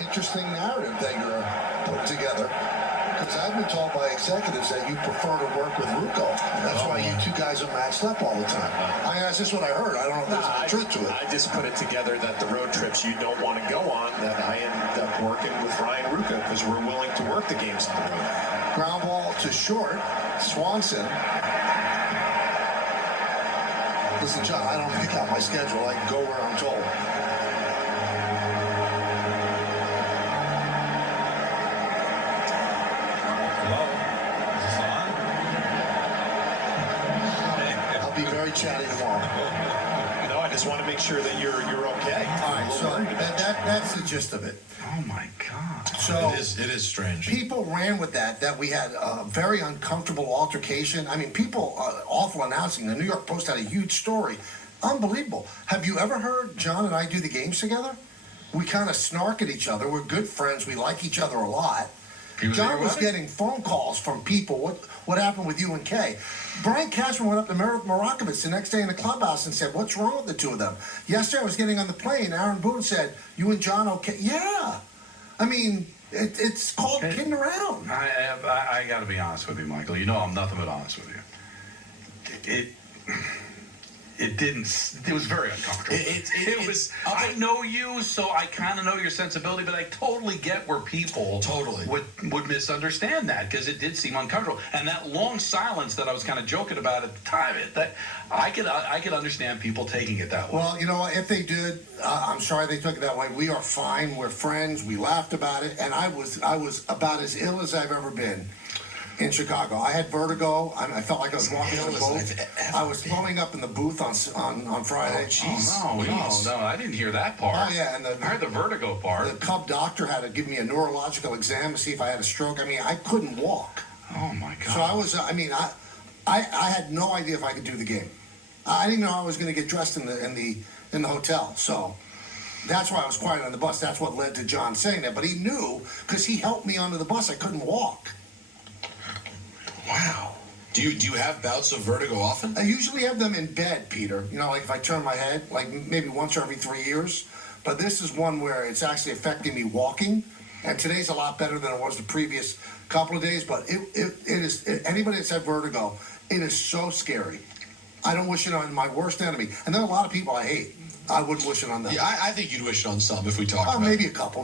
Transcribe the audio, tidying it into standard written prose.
interesting narrative that you're putting together. Because I've been told by executives that you prefer to work with Ruocco. That's why you two guys are matched up all the time. That's just what I heard. I don't know if there's any truth to it. I just put it together that the road trips you don't want to go on, that I end up working with Ryan Ruocco because we're willing to work the games on the road. Ground ball to short. Swanson. Listen, John, I don't pick out my schedule. I go where I'm told. I'll be very chatty tomorrow. No, I just want to make sure that you're okay. All right, so that's the gist of it. Oh my God! So it is strange. People ran with that we had a very uncomfortable altercation. I mean, people awful announcing. The New York Post had a huge story. Unbelievable. Have you ever heard John and I do the games together? We kind of snark at each other. We're good friends. We like each other a lot. John was getting phone calls from people. What happened with you and Kay? Brian Cashman went up to Meredith Morakovitz the next day in the clubhouse and said, "What's wrong with the two of them?" Yesterday I was getting on the plane. Aaron Boone said, "You and John okay?" Yeah. I mean, it's called kidding around. I got to be honest with you, Michael. You know I'm nothing but honest with you. It was very uncomfortable. It was. I know you, so I kind of know your sensibility, but I totally get where people would misunderstand that because it did seem uncomfortable. And that long silence that I was kind of joking about at the time, that I could understand people taking it that way. Well, you know what? If they did, I'm sorry they took it that way. We are fine. We're friends. We laughed about it, and I was about as ill as I've ever been. In Chicago, I had vertigo. I felt like I was walking on a boat. I was throwing up in the booth on Friday. No, I didn't hear that part. Oh yeah, and I heard the vertigo part. The Cub doctor had to give me a neurological exam to see if I had a stroke. I mean, I couldn't walk. Oh my God! So I was. I mean, I had no idea if I could do the game. I didn't know I was going to get dressed in the hotel. So that's why I was quiet on the bus. That's what led to John saying that. But he knew because he helped me onto the bus. I couldn't walk. Wow. Do you have bouts of vertigo often? I usually have them in bed, Peter. You know, like if I turn my head, like maybe once or every 3 years. But this is one where it's actually affecting me walking. And today's a lot better than it was the previous couple of days. But it is, anybody that's had vertigo, it is so scary. I don't wish it on my worst enemy. And there are a lot of people I hate. I wouldn't wish it on them. Yeah, I think you'd wish it on some if we talked about it. Maybe a couple.